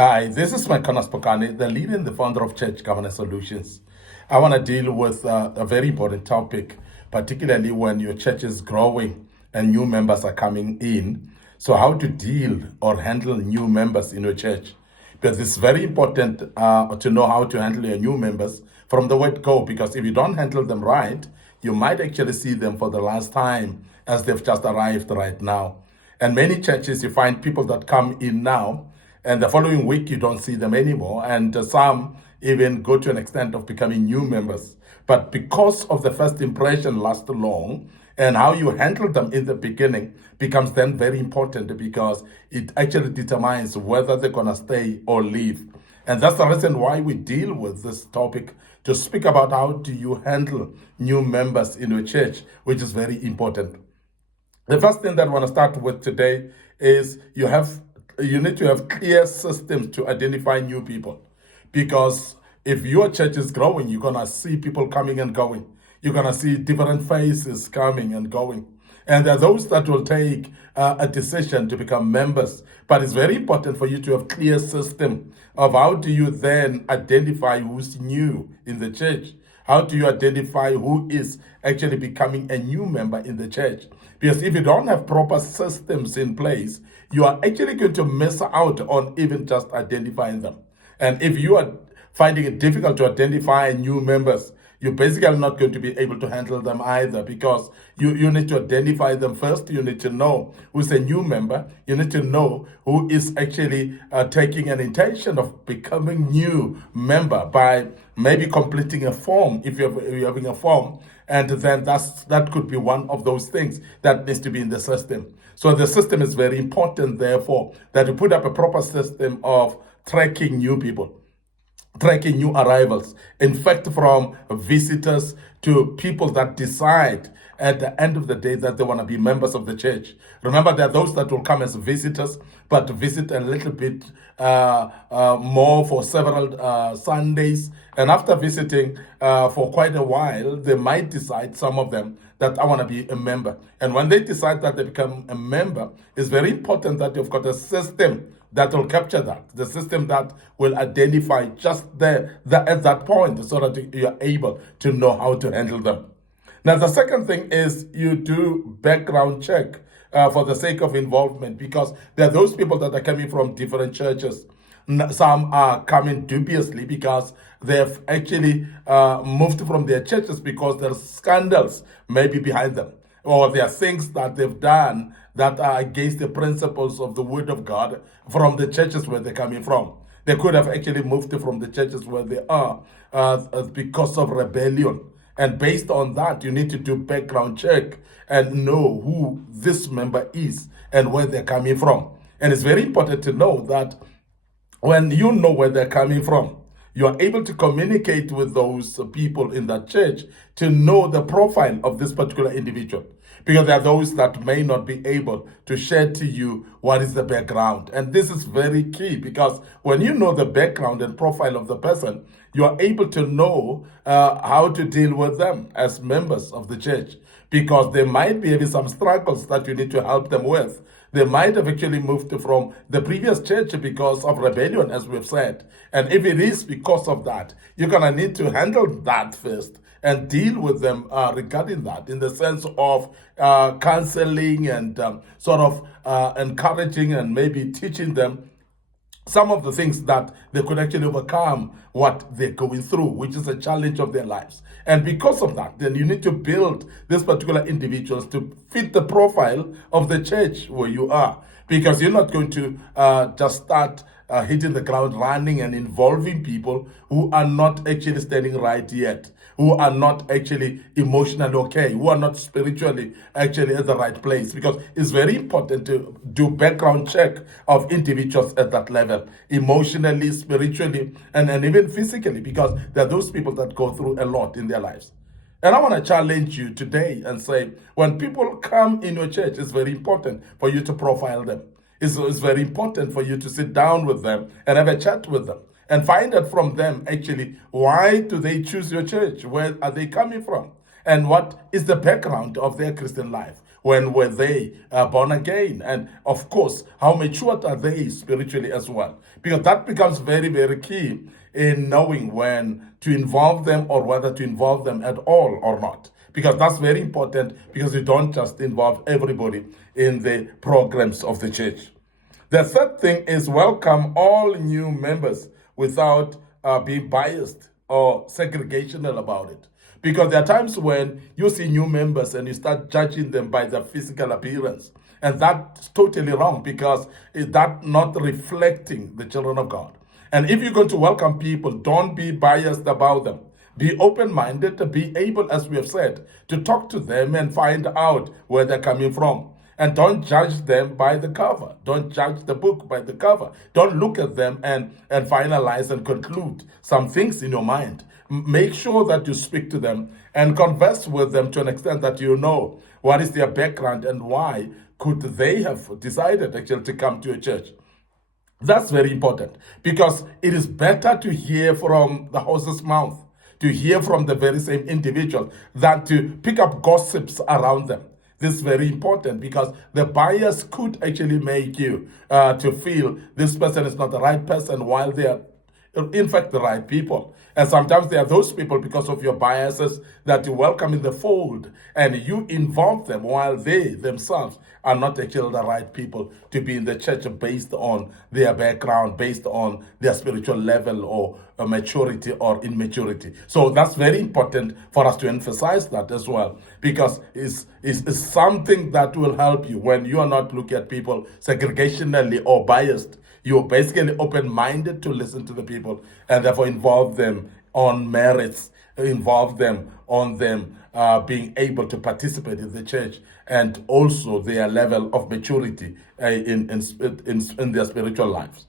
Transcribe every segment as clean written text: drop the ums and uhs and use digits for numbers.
Hi, this is MIcornus Phokane, the leader and the founder of Church Governance Solutions. I want to deal with a very important topic, particularly when your church is growing and new members are coming in. So, how to deal or handle new members in your church? Because it's very important to know how to handle your new members from the word go. Because if you don't handle them right, you might actually see them for the last time as they've just arrived right now. And many churches, you find people that come in now, and the following week you don't see them anymore. And some even go to an extent of becoming new members. But because of the first impression lasts long, and how you handle them in the beginning becomes then very important because it actually determines whether they're going to stay or leave. And that's the reason why we deal with this topic, to speak about how do you handle new members in your church, which is very important. The first thing that I want to start with today is you need to have clear systems to identify new people. Because if your church is growing, you're gonna see people coming and going. You're gonna see different faces coming and going. And there are those that will take a decision to become members. But it's very important for you to have clear system of how do you then identify who's new in the church. How do you identify who is actually becoming a new member in the church? Because if you don't have proper systems in place, you are actually going to miss out on even just identifying them. And if you are finding it difficult to identify new members, you're basically not going to be able to handle them either, because you need to identify them first. You need to know who's a new member. You need to know who is actually taking an intention of becoming new member by maybe completing a form, if you're having a form. And then that could be one of those things that needs to be in the system. So the system is very important, therefore, that you put up a proper system of tracking new people, tracking new arrivals. In fact, from visitors to people that decide at the end of the day that they want to be members of the church. Remember, there are those that will come as visitors, but visit a little bit more for several Sundays. And after visiting for quite a while, they might decide, some of them, that I want to be a member. And when they decide that they become a member, it's very important that you've got a system that will capture that, the system that will identify just there at that point, so that you're able to know how to handle them. Now, the second thing is you do background check for the sake of involvement, because there are those people that are coming from different churches. Some are coming dubiously because they've actually moved from their churches because there are scandals maybe behind them, or there are things that they've done that are against the principles of the Word of God from the churches where they're coming from. They could have actually moved from the churches where they are because of rebellion. And based on that, you need to do background check and know who this member is and where they're coming from. And it's very important to know that when you know where they're coming from, you are able to communicate with those people in that church to know the profile of this particular individual. Because there are those that may not be able to share to you what is the background. And this is very key, because when you know the background and profile of the person, you are able to know how to deal with them as members of the church. Because they might be having some struggles that you need to help them with. They might have actually moved from the previous church because of rebellion, as we've said. And if it is because of that, you're going to need to handle that first and deal with them regarding that, in the sense of counseling and sort of encouraging and maybe teaching them some of the things that they could actually overcome what they're going through, which is a challenge of their lives. And because of that, then you need to build these particular individuals to fit the profile of the church where you are. Because you're not going to just start hitting the ground running and involving people who are not actually standing right yet, who are not actually emotionally okay, who are not spiritually actually at the right place. Because it's very important to do background check of individuals at that level, emotionally, spiritually, and even physically, because there are those people that go through a lot in their lives. And I want to challenge you today and say, when people come in your church, it's very important for you to profile them. It's very important for you to sit down with them and have a chat with them and find out from them actually, why do they choose your church? Where are they coming from? And what is the background of their Christian life? When were they born again? And of course, how matured are they spiritually as well? Because that becomes very, very key in knowing when to involve them or whether to involve them at all or not. Because that's very important, because you don't just involve everybody in the programs of the church. The third thing is welcome all new members without being biased or segregational about it. Because there are times when you see new members and you start judging them by their physical appearance. And that's totally wrong, because is that not reflecting the children of God? And if you're going to welcome people, don't be biased about them. Be open-minded, to be able, as we have said, to talk to them and find out where they're coming from. And don't judge them by the cover. Don't judge the book by the cover. Don't look at them and finalize and conclude some things in your mind. Make sure that you speak to them and converse with them to an extent that you know what is their background and why could they have decided actually to come to a church. That's very important, because it is better to hear from the horse's mouth, to hear from the very same individual, than to pick up gossips around them. This is very important, because the bias could actually make you to feel this person is not the right person, while they are in fact the right people. And sometimes there are those people, because of your biases, that you welcome in the fold and you involve them, while they themselves are not actually the right people to be in the church based on their background, based on their spiritual level or maturity or immaturity. So that's very important for us to emphasize that as well, because it's something that will help you when you are not looking at people segregationally or biased. You're basically open-minded to listen to the people and therefore involve them on merits, involve them on them being able to participate in the church, and also their level of maturity in their spiritual lives.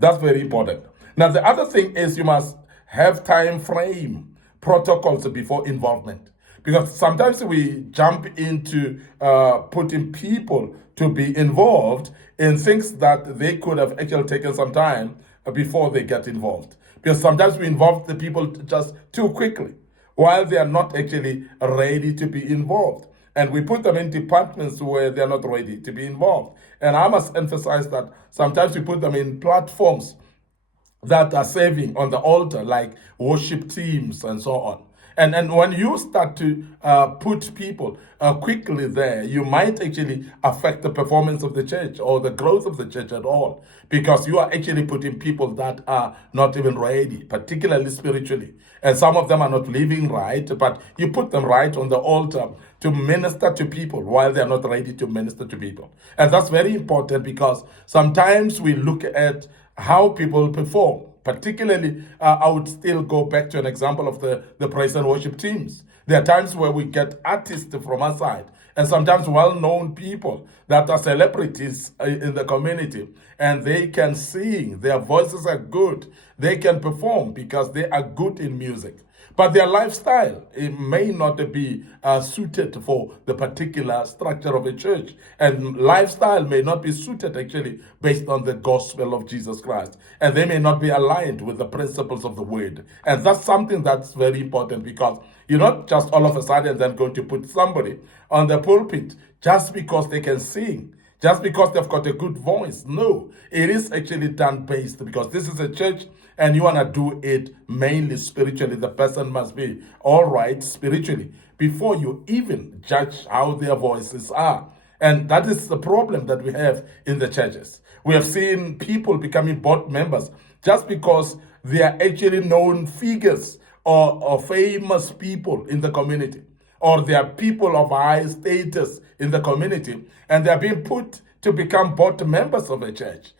That's very important. Now, the other thing is you must have time frame protocols before involvement. Because sometimes we jump into putting people to be involved in things that they could have actually taken some time before they get involved. Because sometimes we involve the people just too quickly, while they are not actually ready to be involved. And we put them in departments where they're not ready to be involved. And I must emphasize that sometimes we put them in platforms that are serving on the altar, like worship teams and so on. And when you start to put people quickly there, you might actually affect the performance of the church or the growth of the church at all, because you are actually putting people that are not even ready, particularly spiritually. And some of them are not living right, but you put them right on the altar to minister to people while they're not ready to minister to people. And that's very important, because sometimes we look at how people perform. Particularly, I would still go back to an example of the praise and worship teams. There are times where we get artists from our side, and sometimes well-known people that are celebrities in the community, and they can sing, their voices are good, they can perform because they are good in music. But their lifestyle, it may not be suited for the particular structure of a church. And lifestyle may not be suited actually based on the gospel of Jesus Christ. And they may not be aligned with the principles of the word. And that's something that's very important, because you're not just all of a sudden then going to put somebody on the pulpit just because they can sing, just because they've got a good voice. No, it is actually done based, because this is a church and you want to do it mainly spiritually. The person must be all right spiritually before you even judge how their voices are. And that is the problem that we have in the churches. We have seen people becoming board members just because they are actually known figures or famous people in the community, or they are people of high status in the community, and they are being put to become board members of a church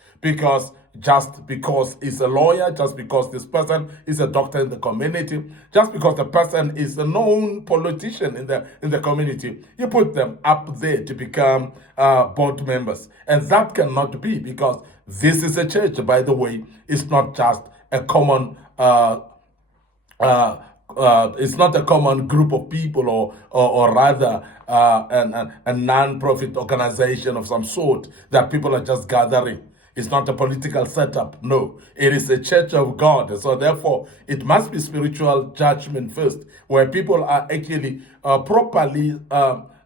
just because he's a lawyer, just because this person is a doctor in the community, just because the person is a known politician in the community, you put them up there to become board members. And that cannot be, because this is a church, by the way. It's not just a common it's not a common group of people, or rather a non-profit organization of some sort that people are just gathering. It's not a political setup. No, it is a church of God. So therefore, it must be spiritual judgment first, where people are actually properly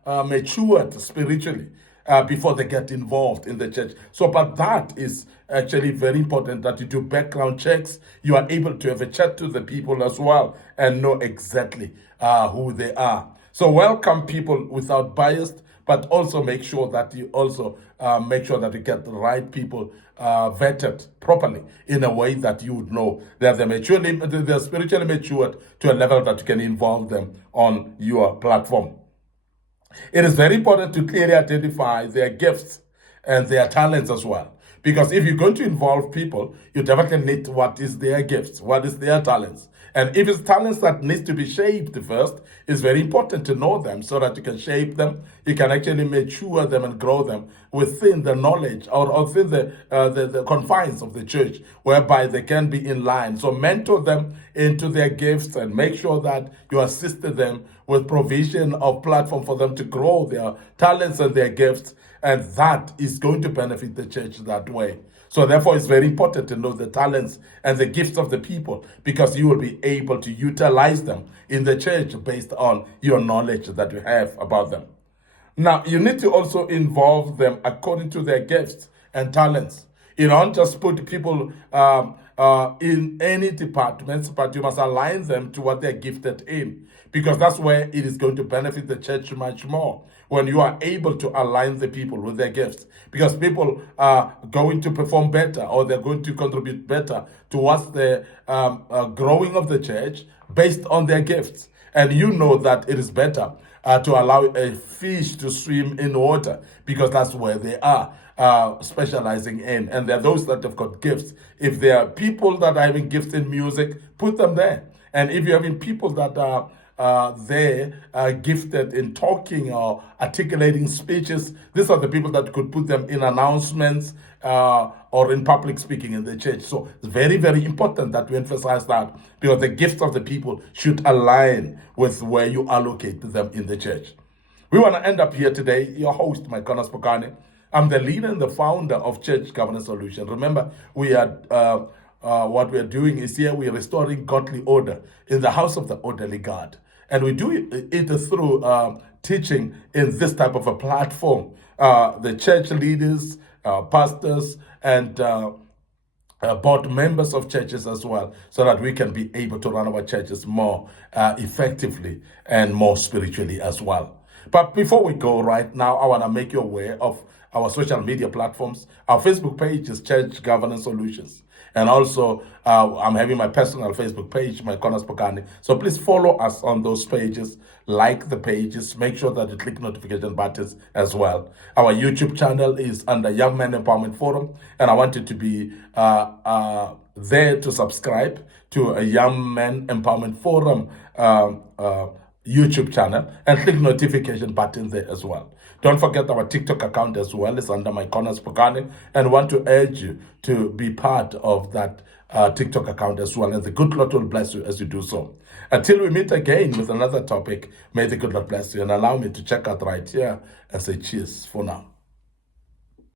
matured spiritually before they get involved in the church. So, but that is actually very important that you do background checks. You are able to have a chat to the people as well and know exactly who they are. So, welcome people without bias, but also make sure that you also make sure that you get the right people vetted properly in a way that you would know that they're spiritually matured to a level that you can involve them on your platform. It is very important to clearly identify their gifts and their talents as well. Because if you're going to involve people, you definitely need what is their gifts, what is their talents. And if it's talents that needs to be shaped first, it's very important to know them so that you can shape them, you can actually mature them and grow them within the knowledge or within the confines of the church, whereby they can be in line. So mentor them into their gifts and make sure that you assist them with provision of platform for them to grow their talents and their gifts, and that is going to benefit the church that way. So therefore, it's very important to know the talents and the gifts of the people, because you will be able to utilize them in the church based on your knowledge that you have about them. Now, you need to also involve them according to their gifts and talents. You don't just put people in any departments, but you must align them to what they're gifted in, because that's where it is going to benefit the church much more, when you are able to align the people with their gifts, because people are going to perform better, or they're going to contribute better towards the growing of the church based on their gifts. And you know that it is better to allow a fish to swim in water, because that's where they are specializing in. And there are those that have got gifts. If there are people that are having gifts in music, put them there. And if you're having people that are gifted in talking or articulating speeches, these are the people that could put them in announcements or in public speaking in the church. So it's very, very important that we emphasize that, because the gifts of the people should align with where you allocate them in the church. We want to end up here today. Your host, MIcornus Phokane. I'm the leader and the founder of Church Governance Solution. Remember, we are what we are doing is here we are restoring godly order in the house of the orderly God. And we do it through teaching in this type of a platform. The church leaders, pastors, and board members of churches as well, so that we can be able to run our churches more effectively and more spiritually as well. But before we go right now, I want to make you aware of our social media platforms. Our Facebook page is Church Governance Solutions. And also, I'm having my personal Facebook page, MIcornus Phokane. So please follow us on those pages, like the pages, make sure that you click notification buttons as well. Our YouTube channel is under Young Men Empowerment Forum, and I want you to be there to subscribe to a Young Men Empowerment Forum YouTube channel, and click notification button there as well. Don't forget our TikTok account as well. It's under MIcornus Phokane, and want to urge you to be part of that TikTok account as well. And the good Lord will bless you as you do so. Until we meet again with another topic, may the good Lord bless you, and allow me to check out right here and say cheers for now.